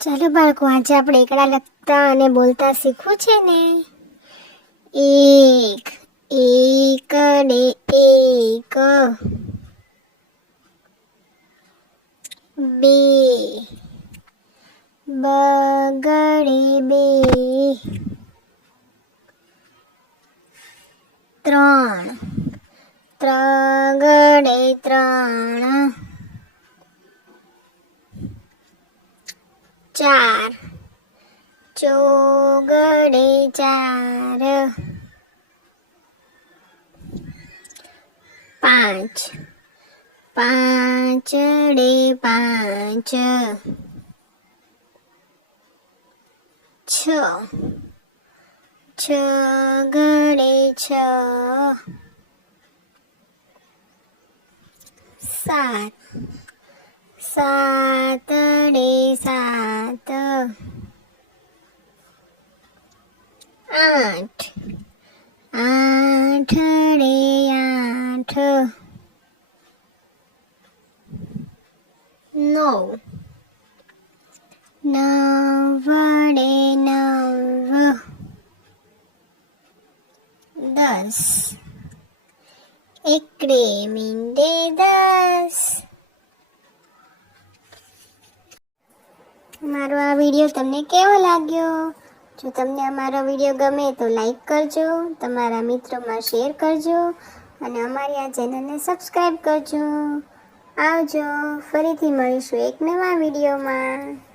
ચાલો બાળકો, આજે આપણે એકડા લખતા અને બોલતા શીખવું છે ને? એક એક ને એક. બે. બગડે બે. ત્રણ. ત્રગડે ત્રણ. ચાર. ચોગડે ચાર. પાંચ. પાંચડે પાંચ. છ. છ છગડે છ. સાત. સાતડે સાત આઠ આઠડે આઠ નવ નવડે નવ દસ એકડે મીંડે દસ મારો આ વીડિયો તમને કેવો લાગ્યો? જો તમને અમારો વીડિયો ગમે તો લાઈક કરજો, તમારા મિત્રોમાં શેર કરજો, અને અમારી આ ચેનલને સબસ્ક્રાઈબ કરજો. આવજો, ફરીથી મળીશું એક નવા વિડીયોમાં.